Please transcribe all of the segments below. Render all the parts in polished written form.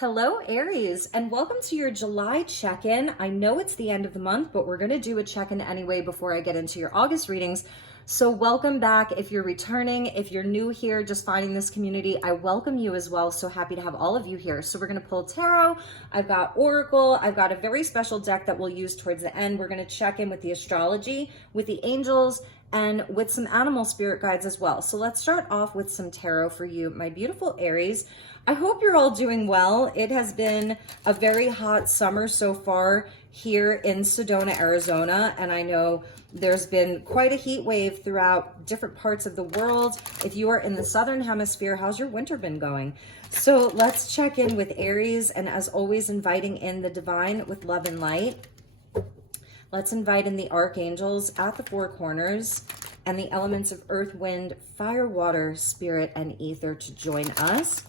Hello, Aries, and welcome to your July check-in. I know it's the end of the month, but we're going to do a check-in anyway before I get into your August readings. So welcome back. If you're returning, if you're new here, just finding this community, I welcome you as well. So happy to have all of you here. So we're going to pull tarot. I've got Oracle. I've got a very special deck that we'll use towards the end. We're going to check in with the astrology, with the angels, and with some animal spirit guides as well. So let's start off with some tarot for you, my beautiful Aries. I hope you're all doing well. It has been a very hot summer so far here in Sedona, Arizona, and I know there's been quite a heat wave throughout different parts of the world. If you are in the southern hemisphere, how's your winter been going? So let's check in with Aries, and as always, inviting in the divine with love and light. Let's invite in the archangels at the four corners and the elements of earth, wind, fire, water, spirit, and ether to join us.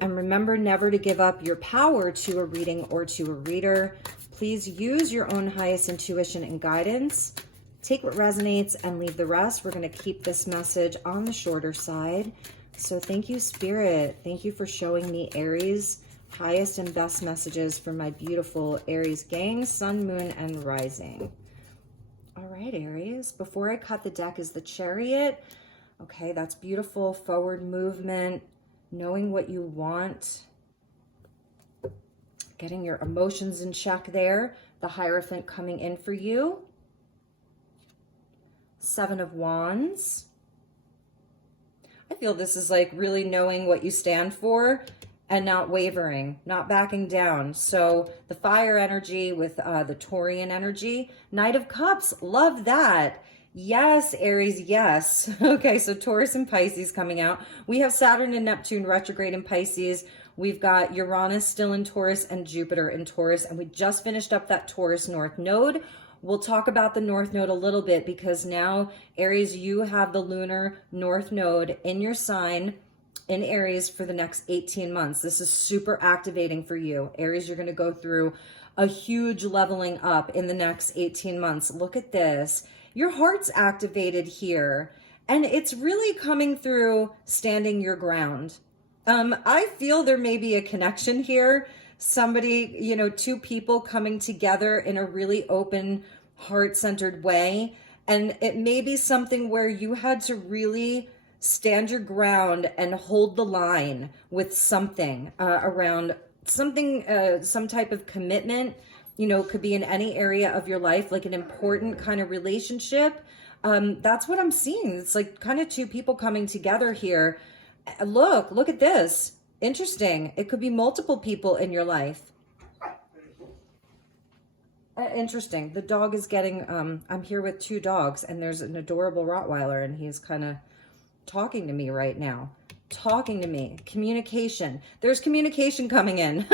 And remember never to give up your power to a reading or to a reader. Please use your own highest intuition and guidance. Take what resonates and leave the rest. We're going to keep this message on the shorter side. So thank you, Spirit. Thank you for showing me Aries' highest and best messages for my beautiful Aries gang, sun, moon, and rising. All right, Aries. Before I cut the deck is the Chariot. Okay, that's beautiful. Forward movement. Knowing what you want, getting your emotions in check there. The Hierophant coming in for you. Seven of Wands. I feel this is like really knowing what you stand for and not wavering, not backing down. So the fire energy with the Taurian energy. Knight of Cups, love that. Yes, Aries, yes. Okay, so Taurus and Pisces coming out. We have Saturn and Neptune retrograde in Pisces. We've got Uranus still in Taurus and Jupiter in Taurus. And we just finished up that Taurus North Node. We'll talk about the North Node a little bit because now, Aries, you have the lunar North Node in your sign in Aries for the next 18 months. This is super activating for you. Aries, you're going to go through a huge leveling up in the next 18 months. Look at this. Your heart's activated here, and it's really coming through standing your ground. I feel there may be a connection here. Somebody, two people coming together in a really open, heart-centered way. And it may be something where you had to really stand your ground and hold the line with something around something, some type of commitment. Could be in any area of your life, like an important kind of relationship. That's what I'm seeing. It's like kind of two people coming together here. Look at this. Interesting. It could be multiple people in your life. Interesting. The dog is getting, I'm here with two dogs, and there's an adorable Rottweiler, and he's kind of talking to me right now. Talking to me. Communication. There's communication coming in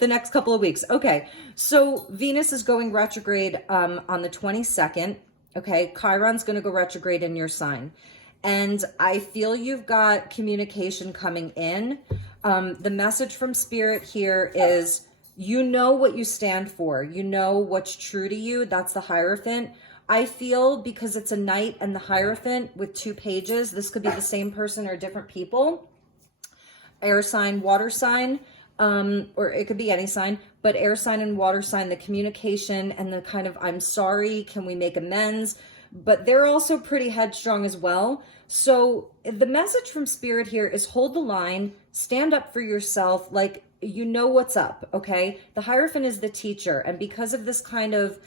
the next couple of weeks. Okay, so Venus is going retrograde on the 22nd. Okay, Chiron's going to go retrograde in your sign. And I feel you've got communication coming in. The message from Spirit here is you know what you stand for. You know what's true to you. That's the Hierophant. I feel because it's a Knight and the Hierophant with two pages, this could be the same person or different people. Air sign, water sign, or it could be any sign, but air sign and water sign, the communication and the kind of, I'm sorry, can we make amends? But they're also pretty headstrong as well. So the message from Spirit here is hold the line, stand up for yourself, like you know what's up, okay? The Hierophant is the teacher, and because of this kind of,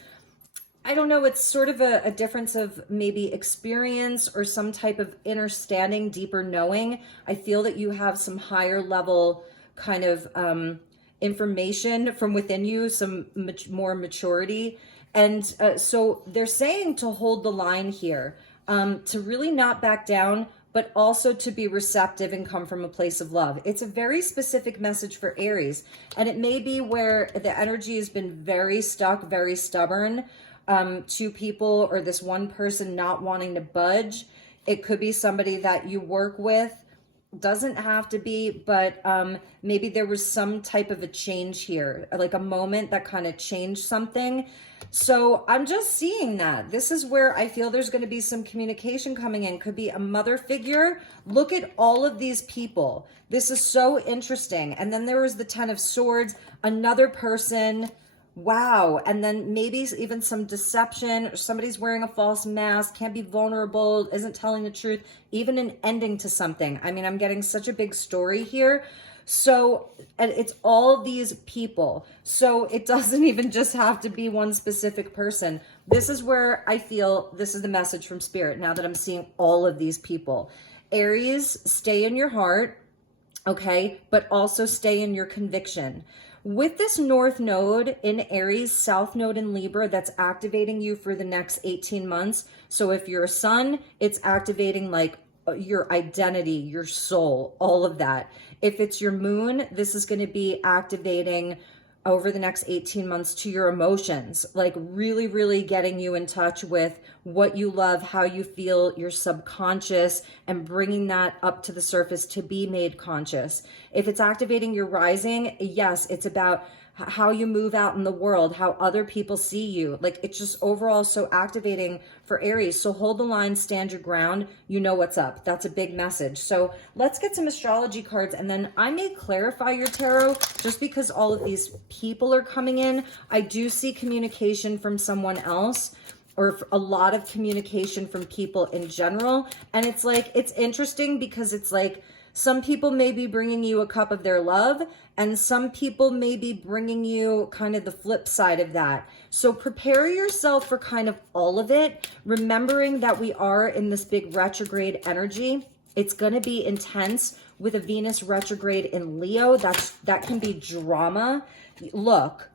I don't know, it's sort of a difference of maybe experience or some type of understanding, deeper knowing. I feel that you have some higher level kind of information from within you, some more maturity. And so they're saying to hold the line here, to really not back down, but also to be receptive and come from a place of love. It's a very specific message for Aries. And it may be where the energy has been very stuck, very stubborn. Two people or this one person not wanting to budge. It could be somebody that you work with Doesn't have to be, but maybe there was some type of a change here, like a moment that kind of changed something. So I'm just seeing that. This is where I feel there's going to be some communication coming in. Could be a mother figure. Look at all of these people. This is so interesting. And then there was the Ten of Swords, another person. Wow. And then maybe even some deception, or somebody's wearing a false mask, can't be vulnerable, isn't telling the truth, even an ending to something. I mean, I'm getting such a big story here. So, and it's all these people. So it doesn't even just have to be one specific person. This is where I feel this is the message from Spirit now that I'm seeing all of these people. Aries, stay in your heart, okay? But also stay in your conviction. With this North Node in Aries, South Node in Libra, that's activating you for the next 18 months. So if you're a Sun, it's activating like your identity, your soul, all of that. If it's your Moon, this is going to be activating over the next 18 months to your emotions, like really, really getting you in touch with what you love, how you feel, your subconscious, and bringing that up to the surface to be made conscious. If it's activating your rising, yes, it's about how you move out in the world, how other people see you. Like it's just overall so activating for Aries. So hold the line, stand your ground. You know what's up. That's a big message. So let's get some astrology cards, and then I may clarify your tarot just because all of these people are coming in. I do see communication from someone else, or a lot of communication from people in general. And it's like, it's interesting because it's like, some people may be bringing you a cup of their love, and some people may be bringing you kind of the flip side of that. So prepare yourself for kind of all of it, remembering that we are in this big retrograde energy. It's going to be intense with a Venus retrograde in Leo. That can be drama. Look,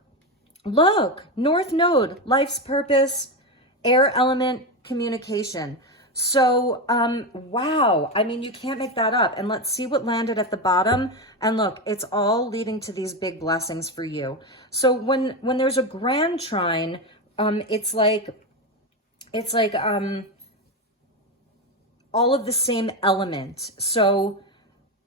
North Node, life's purpose, air element, communication. So, wow. I mean, you can't make that up. And let's see what landed at the bottom. And look, it's all leading to these big blessings for you. So when there's a grand trine, it's like all of the same element. So,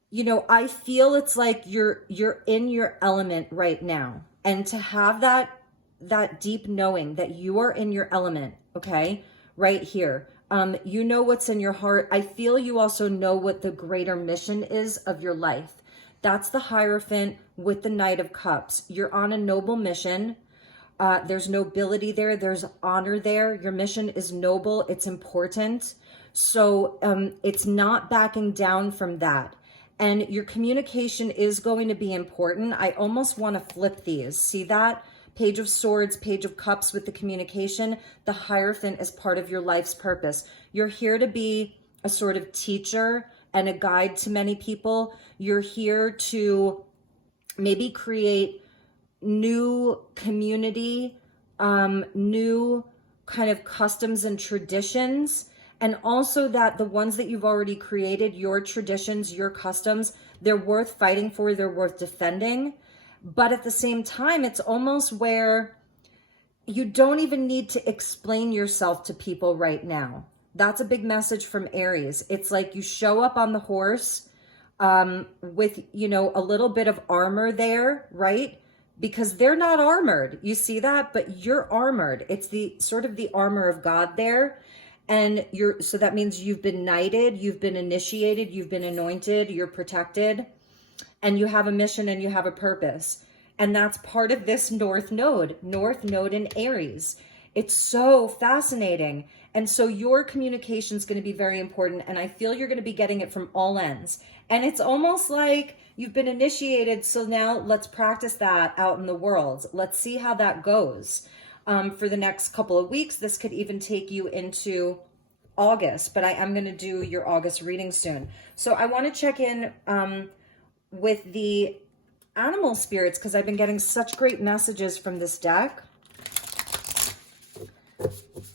you know, I feel it's like you're in your element right now. And to have that deep knowing that you are in your element, okay, right here. You know what's in your heart. I feel you also know what the greater mission is of your life. That's the Hierophant with the Knight of Cups. You're on a noble mission. There's nobility there. There's honor there. Your mission is noble. It's important. So it's not backing down from that. And your communication is going to be important. I almost want to flip these. See that? Page of Swords, Page of Cups with the communication. The Hierophant is part of your life's purpose. You're here to be a sort of teacher and a guide to many people. You're here to maybe create new community, new kind of customs and traditions. And also that the ones that you've already created, your traditions, your customs, they're worth fighting for, they're worth defending. But at the same time, it's almost where you don't even need to explain yourself to people right now. That's a big message from Aries. It's like you show up on the horse with, you know, a little bit of armor there, right? Because they're not armored. You see that? But you're armored. It's the sort of the armor of God there. And so that means you've been knighted, you've been initiated, you've been anointed, you're protected. And you have a mission and you have a purpose. And that's part of this North Node in Aries. It's so fascinating. And so your communication is going to be very important. And I feel you're going to be getting it from all ends. And it's almost like you've been initiated. So now let's practice that out in the world. Let's see how that goes. For the next couple of weeks, this could even take you into August. But I am going to do your August reading soon. So I want to check in with the animal spirits because I've been getting such great messages from this deck,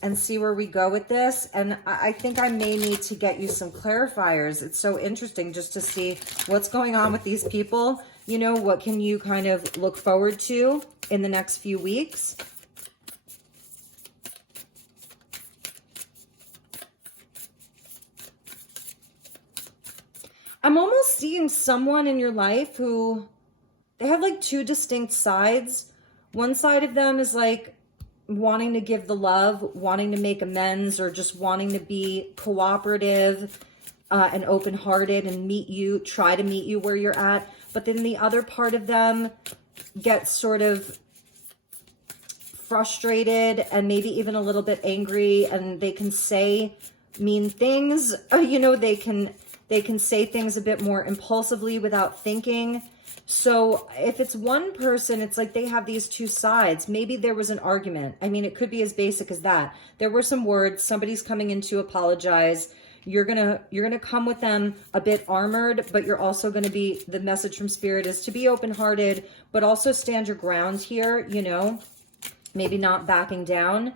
and see where we go with this. And I think I may need to get you some clarifiers. It's so interesting just to see what's going on with these people. You know, what can you kind of look forward to in the next few weeks? I'm almost seeing someone in your life who, they have like two distinct sides. One side of them is like wanting to give the love, wanting to make amends, or just wanting to be cooperative and open-hearted and try to meet you where you're at. But then the other part of them gets sort of frustrated and maybe even a little bit angry, and they can say mean things. You know, they can say things a bit more impulsively without thinking. So if it's one person, it's like they have these two sides. Maybe there was an argument. I mean, it could be as basic as that. There were some words, somebody's coming in to apologize. You're gonna come with them a bit armored, but you're also gonna be, the message from Spirit is to be open-hearted, but also stand your ground here, you know, maybe not backing down.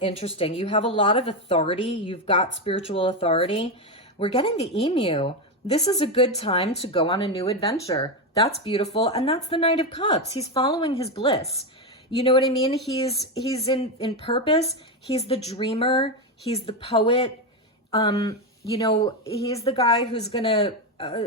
Interesting. You have a lot of authority. You've got spiritual authority. We're getting the Emu. This is a good time to go on a new adventure. That's beautiful. And that's the Knight of Cups. He's following his bliss. You know what I mean? He's in purpose. He's the dreamer. He's the poet. You know, he's the guy who's gonna,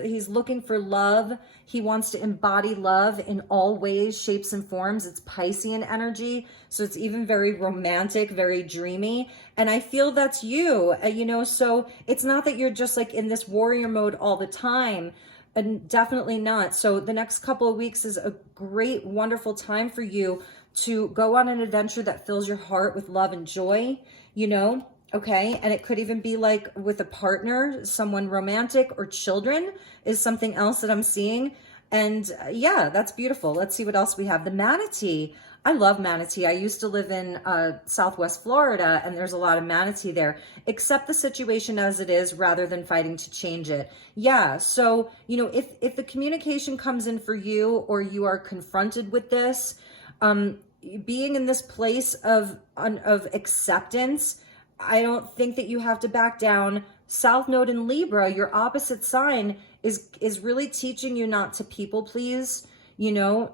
he's looking for love. He wants to embody love in all ways, shapes, and forms. It's Piscean energy. So it's even very romantic, very dreamy. And I feel that's you, you know, so it's not that you're just like in this warrior mode all the time. And definitely not. So the next couple of weeks is a great, wonderful time for you to go on an adventure that fills your heart with love and joy, you know? Okay, and it could even be like with a partner, someone romantic, or children is something else that I'm seeing. And yeah, that's beautiful. Let's see what else we have. The manatee. I love manatee. I used to live in Southwest Florida, and there's a lot of manatee there. Accept the situation as it is rather than fighting to change it. Yeah, so, you know, if the communication comes in for you, or you are confronted with this, being in this place of acceptance, I don't think that you have to back down. South Node in Libra, your opposite sign, is really teaching you not to people please, you know,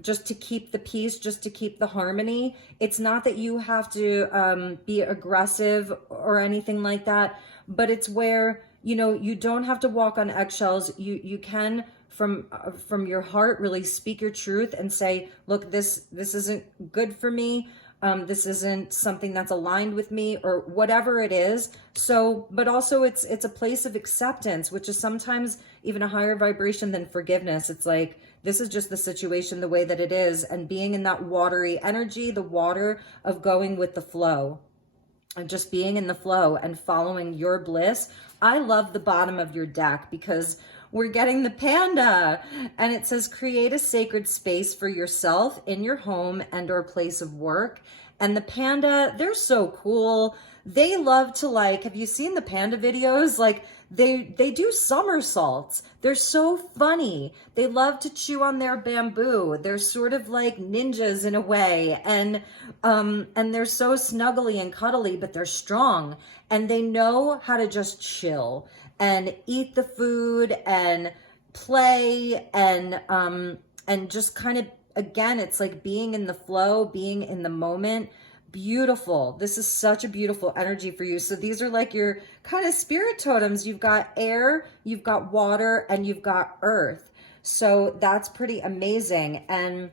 just to keep the peace, just to keep the harmony. It's not that you have to be aggressive or anything like that, but it's where, you know, you don't have to walk on eggshells. You can from your heart really speak your truth and say, look, this isn't good for me. This isn't something that's aligned with me, or whatever it is. So, but also it's a place of acceptance, which is sometimes even a higher vibration than forgiveness. It's like, this is just the situation the way that it is, and being in that watery energy, the water of going with the flow, and just being in the flow and following your bliss. I love the bottom of your deck because we're getting the panda, and it says create a sacred space for yourself in your home and or place of work. And the panda, they're so cool. They love to, like, have you seen the panda videos? Like they do somersaults. They're so funny. They love to chew on their bamboo. They're sort of like ninjas in a way. And they're so snuggly and cuddly, but they're strong, and they know how to just chill and eat the food and play and just kind of, again, it's like being in the flow, being in the moment. Beautiful. This is such a beautiful energy for you. So these are like your kind of spirit totems. You've got air, you've got water, and you've got earth. So that's pretty amazing. And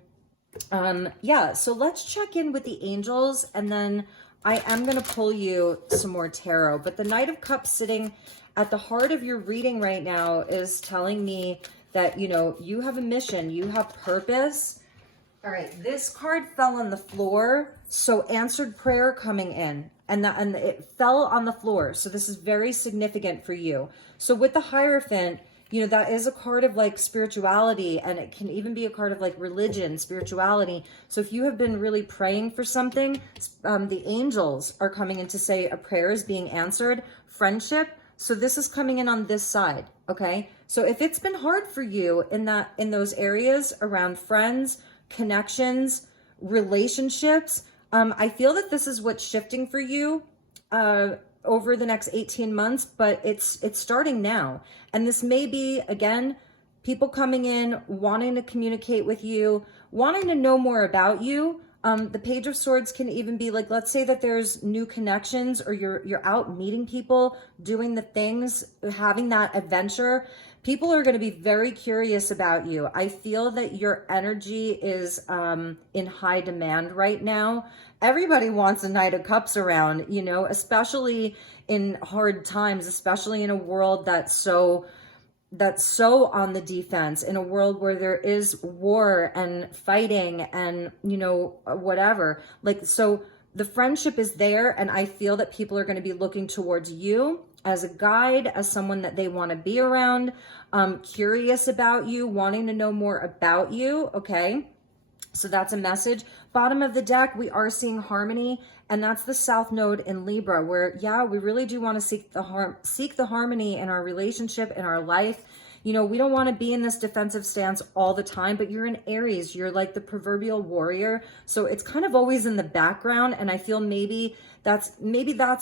yeah, so let's check in with the angels, and then I am going to pull you some more tarot. But the Knight of Cups sitting at the heart of your reading right now is telling me that, you know, you have a mission, you have purpose. All right, this card fell on the floor, so answered prayer coming in, and it fell on the floor. So this is very significant for you. So with the Hierophant, you know, that is a card of like spirituality, and it can even be a card of like religion, spirituality. So if you have been really praying for something, the angels are coming in to say a prayer is being answered. Friendship. So this is coming in on this side, okay? So if it's been hard for you in those areas around friends, connections, relationships, I feel that this is what's shifting for you over the next 18 months, but it's starting now. And this may be, again, people coming in, wanting to communicate with you, wanting to know more about you, The Page of Swords can even be like, let's say that there's new connections, or you're out meeting people, doing the things, having that adventure. People are going to be very curious about you. I feel that your energy is in high demand right now. Everybody wants a Knight of Cups around, you know, especially in hard times, especially in a world that's so on the defense, in a world where there is war and fighting and, you know, whatever. Like, so the friendship is there, and I feel that people are going to be looking towards you as a guide, as someone that they want to be around, curious about you, wanting to know more about you, okay? So that's a message. Bottom of the deck, we are seeing harmony, and that's the South Node in Libra, where, yeah, we really do want to seek the harmony in our relationship, in our life. You know, we don't want to be in this defensive stance all the time, but you're in Aries. You're like the proverbial warrior. So it's kind of always in the background, and I feel maybe that's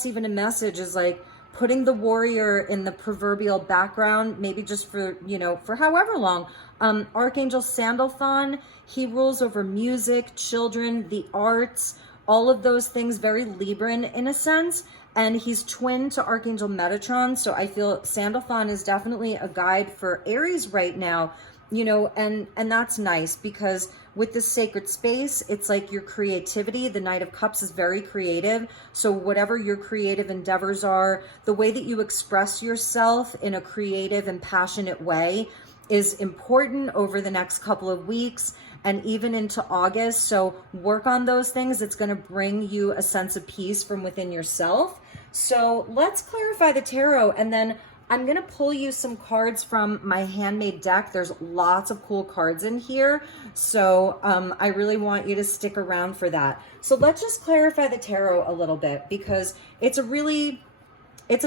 even a message, is like putting the warrior in the proverbial background, maybe just for, you know, for however long. Archangel Sandalphon, he rules over music, children, the arts, all of those things, very Libran in a sense. And he's twin to Archangel Metatron. So I feel Sandalphon is definitely a guide for Aries right now, you know, and that's nice, because with this sacred space, it's like your creativity. The Knight of Cups is very creative. So whatever your creative endeavors are, the way that you express yourself in a creative and passionate way is important over the next couple of weeks and even into August. So work on those things. It's going to bring you a sense of peace from within yourself. So let's clarify the tarot, and then I'm going to pull you some cards from my handmade deck. There's lots of cool cards in here. So I really want you to stick around for that. So let's just clarify the tarot a little bit, because it's an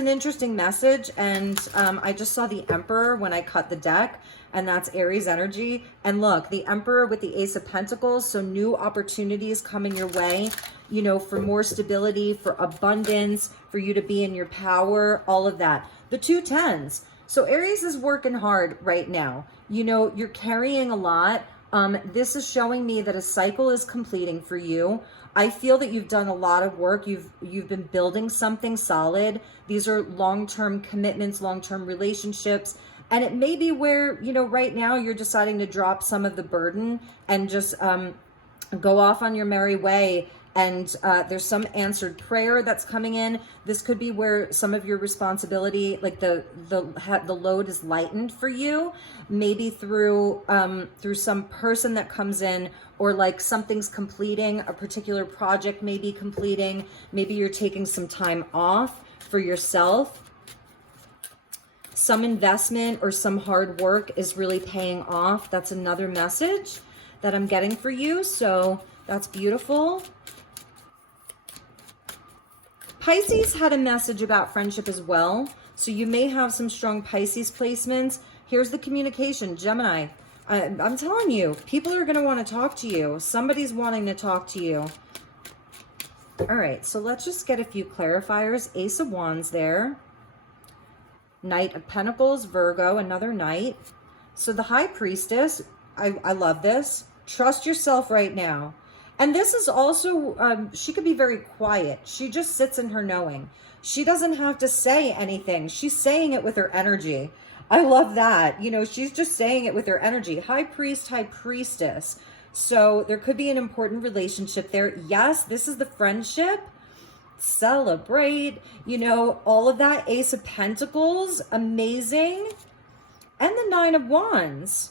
interesting message. And I just saw the Emperor when I cut the deck, and that's Aries energy. And look, the Emperor with the Ace of Pentacles. So new opportunities coming your way, you know, for more stability, for abundance, for you to be in your power, all of that. The 2 tens. So Aries is working hard right now. You know, you're carrying a lot. This is showing me that a cycle is completing for you. I feel that you've done a lot of work. You've been building something solid. These are long-term commitments, long-term relationships. And it may be where, you know, right now you're deciding to drop some of the burden and just go off on your merry way. And there's some answered prayer that's coming in. This could be where some of your responsibility, like the load is lightened for you, maybe through some person that comes in, or like something's completing, a particular project may be completing. Maybe you're taking some time off for yourself. Some investment or some hard work is really paying off. That's another message that I'm getting for you. So that's beautiful. Pisces had a message about friendship as well. So you may have some strong Pisces placements. Here's the communication, Gemini. I'm telling you, people are going to want to talk to you. Somebody's wanting to talk to you. All right, so let's just get a few clarifiers. Ace of Wands there. Knight of Pentacles, Virgo, another Knight. So the High Priestess, I love this. Trust yourself right now. And this is also, she could be very quiet. She just sits in her knowing. She doesn't have to say anything. She's saying it with her energy. I love that. You know, she's just saying it with her energy. High Priest, High Priestess. So there could be an important relationship there. Yes, this is the friendship. Celebrate, you know, all of that. Ace of Pentacles, amazing. And the Nine of Wands.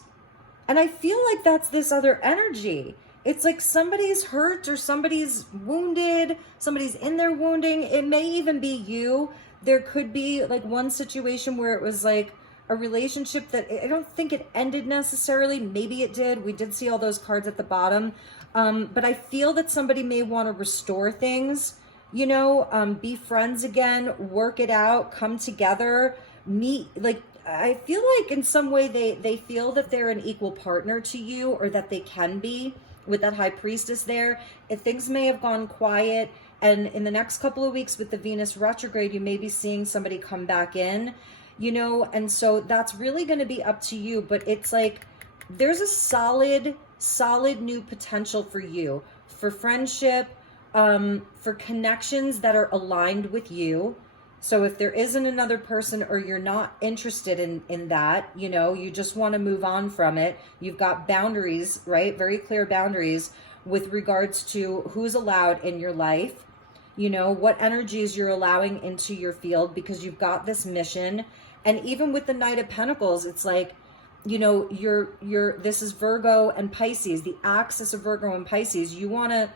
And I feel like that's this other energy. It's like somebody's hurt or somebody's wounded, somebody's in their wounding. It may even be you. There could be like one situation where it was like a relationship that I don't think it ended necessarily. Maybe it did. We did see all those cards at the bottom. But I feel that somebody may want to restore things, you know, be friends again, work it out, come together, meet. Like, I feel like in some way they feel that they're an equal partner to you, or that they can be. With that High Priestess there, if things may have gone quiet, and in the next couple of weeks with the Venus retrograde, you may be seeing somebody come back in, you know, and so that's really going to be up to you. But it's like there's a solid new potential for you for friendship, for connections that are aligned with you. So if there isn't another person, or you're not interested in that, you know, you just want to move on from it. You've got boundaries, right? Very clear boundaries with regards to who's allowed in your life, you know, what energies you're allowing into your field, because you've got this mission. And even with the Knight of Pentacles, it's like, you know, this is Virgo and Pisces, the axis of Virgo and Pisces. You want to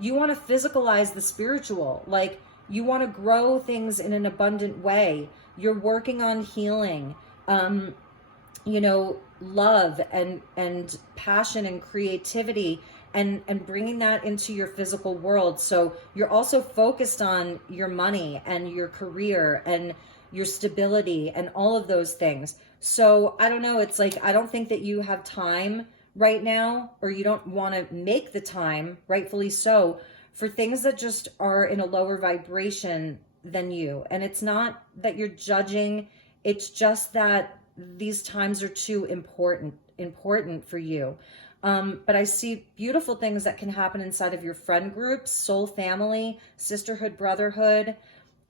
physicalize the spiritual. Like, you want to grow things in an abundant way. You're working on healing, you know, love and passion and creativity, and bringing that into your physical world. So you're also focused on your money and your career and your stability and all of those things. So I don't know. It's like, I don't think that you have time right now, or you don't want to make the time, rightfully so, for things that just are in a lower vibration than you. And it's not that you're judging. It's just that these times are too important for you. But I see beautiful things that can happen inside of your friend groups, soul family, sisterhood, brotherhood.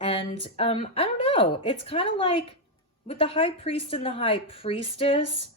And I don't know. It's kind of like with the High Priest and the High Priestess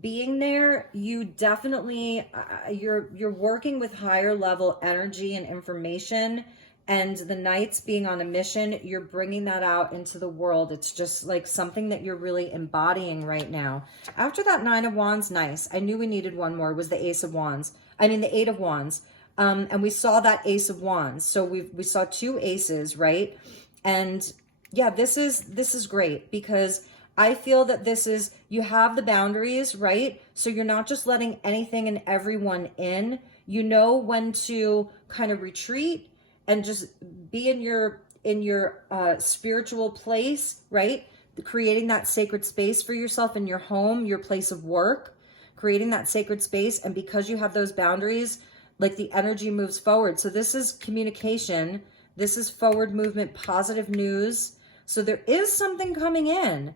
being there, you definitely, you're working with higher level energy and information. And the Knights being on a mission, you're bringing that out into the world. It's just like something that you're really embodying right now. After that Nine of Wands, nice. I knew we needed one more, was the Ace of Wands. I mean, the Eight of Wands. And we saw that Ace of Wands. So we saw two aces, right? And yeah, this is great, because I feel that this is, you have the boundaries, right? So you're not just letting anything and everyone in. You know when to kind of retreat and just be in your spiritual place, right? Creating that sacred space for yourself in your home, your place of work, creating that sacred space. And because you have those boundaries, like, the energy moves forward. So this is communication. This is forward movement, positive news. So there is something coming in.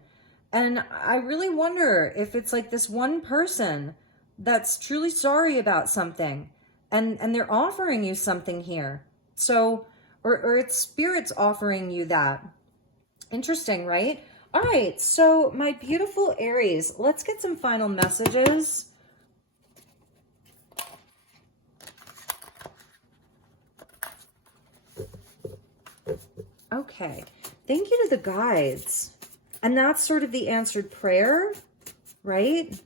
And I really wonder if it's like this one person that's truly sorry about something, and they're offering you something here. So, or it's spirits offering you that. Interesting, right? All right, so my beautiful Aries, let's get some final messages. Okay, thank you to the guides. And that's sort of the answered prayer, right?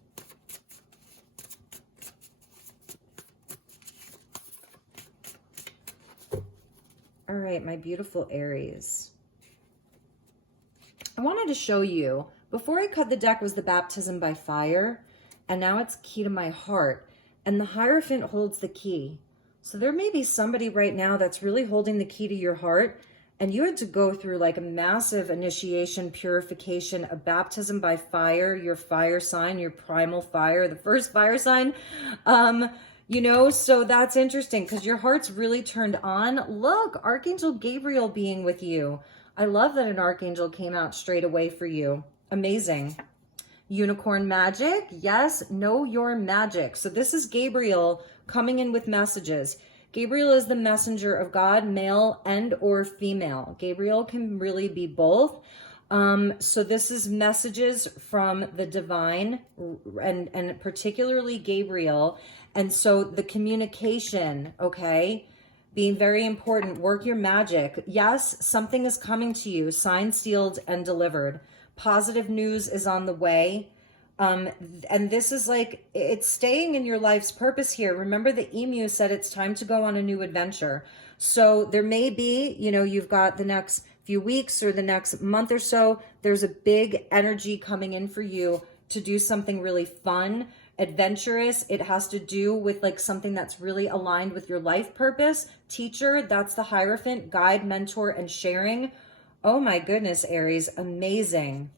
All right, my beautiful Aries. I wanted to show you, before I cut the deck was the baptism by fire, and now it's key to my heart. And the Hierophant holds the key. So there may be somebody right now that's really holding the key to your heart, and you had to go through like a massive initiation, purification, a baptism by fire, your fire sign, your primal fire, the first fire sign. You know, so that's interesting because your heart's really turned on. Look, Archangel Gabriel being with you. I love that an archangel came out straight away for you. Amazing. Unicorn magic. Yes, know your magic. So this is Gabriel coming in with messages. Gabriel is the messenger of God, male and or female. Gabriel can really be both. So this is messages from the divine, and particularly Gabriel. And so the communication, okay, being very important. Work your magic. Yes, something is coming to you, signed, sealed, and delivered. Positive news is on the way. And this is like, it's staying in your life's purpose here. Remember, the emu said it's time to go on a new adventure. So there may be, you know, you've got the next few weeks or the next month or so, there's a big energy coming in for you to do something really fun, adventurous. It has to do with like something that's really aligned with your life purpose. Teacher, that's the Hierophant, guide, mentor, and sharing. Oh my goodness, Aries, amazing.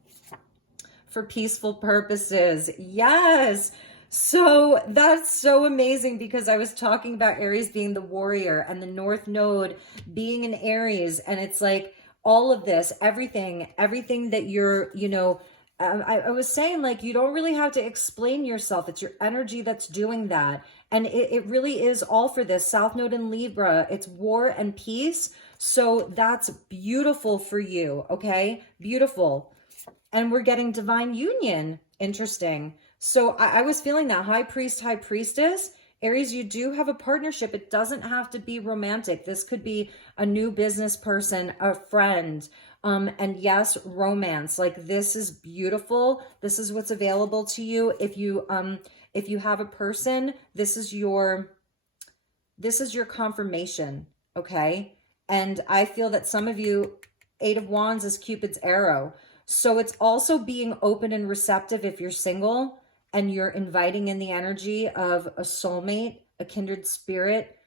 For peaceful purposes. Yes. So that's so amazing, because I was talking about Aries being the warrior and the North Node being an Aries. And it's like all of this, everything that you're, you know, I was saying, like, you don't really have to explain yourself. It's your energy that's doing that. And it really is all for this. South Node in Libra, it's war and peace. So that's beautiful for you, okay? Beautiful. And we're getting divine union. Interesting. So I was feeling that high priest, high priestess. Aries, you do have a partnership. It doesn't have to be romantic. This could be a new business person, a friend, and yes, romance. Like, this is beautiful. This is what's available to you. If you have a person, this is your confirmation, okay? And I feel that some of you, 8 of Wands is Cupid's arrow. So it's also being open and receptive if you're single and you're inviting in the energy of a soulmate, a kindred spirit,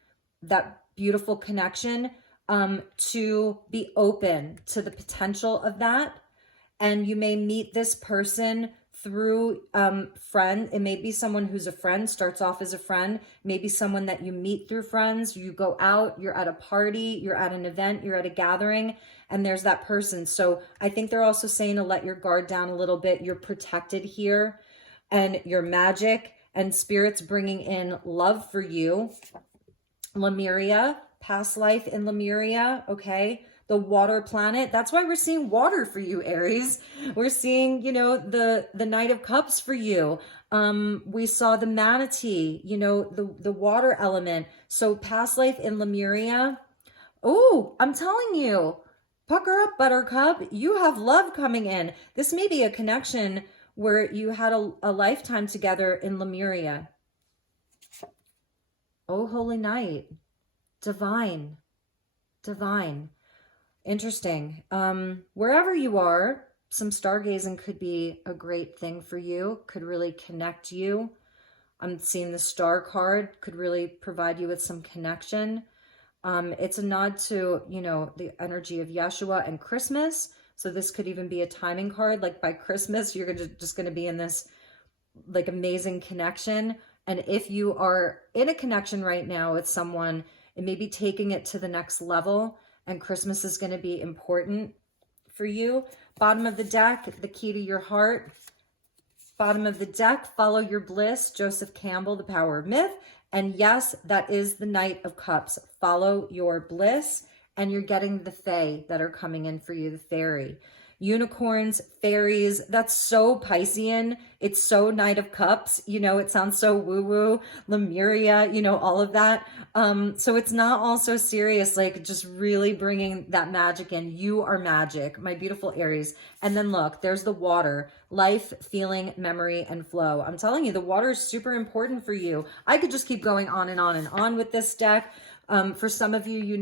that beautiful connection, to be open to the potential of that. And you may meet this person through friend. It may be someone who's a friend, starts off as a friend, maybe someone that you meet through friends. You go out, you're at a party, you're at an event, you're at a gathering, and there's that person. So I think they're also saying to let your guard down a little bit. You're protected here, and you're magic, and Spirit's bringing in love for you. Lemuria, past life in Lemuria, okay? The water planet. That's why we're seeing water for you, Aries. We're seeing, you know, the Knight of Cups for you. We saw the manatee, you know, the water element. So past life in Lemuria. Oh, I'm telling you, pucker up, Buttercup. You have love coming in. This may be a connection where you had a lifetime together in Lemuria. Oh, Holy Night. Divine. Divine. Interesting. Wherever you are, some stargazing could be a great thing for you, could really connect you. I'm seeing the star card could really provide you with some connection. It's a nod to, you know, the energy of Yeshua and Christmas. So this could even be a timing card. Like, by Christmas, you're just going to be in this like amazing connection. And if you are in a connection right now with someone, it may be taking it to the next level. And Christmas is going to be important for you. Bottom of the deck, the key to your heart. Bottom of the deck, follow your bliss. Joseph Campbell, The Power of Myth. And yes, that is the Knight of Cups. Follow your bliss. And you're getting the fae that are coming in for you, the fairy. Unicorns, fairies, that's so Piscean. It's so Knight of Cups. You know, it sounds so woo-woo. Lemuria, you know, all of that. So it's not all so serious, like just really bringing that magic in. You are magic, my beautiful Aries. And then look, there's the water. Life, feeling, memory, and flow. I'm telling you, the water is super important for you. I could just keep going on and on and on with this deck. For some of you, you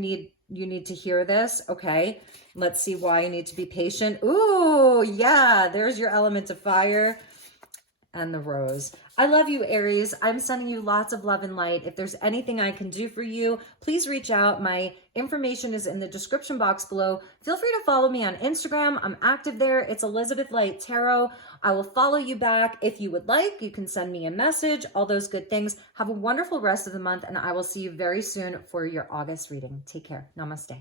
need to hear this. Okay, let's see why you need to be patient. Ooh, yeah, there's your element of fire and the rose. I love you, Aries. I'm sending you lots of love and light. If there's anything I can do for you, please reach out. My information is in the description box below. Feel free to follow me on Instagram. I'm active there. It's Elizabeth Light Tarot. I will follow you back. If you would like, you can send me a message, all those good things. Have a wonderful rest of the month, and I will see you very soon for your August reading. Take care. Namaste.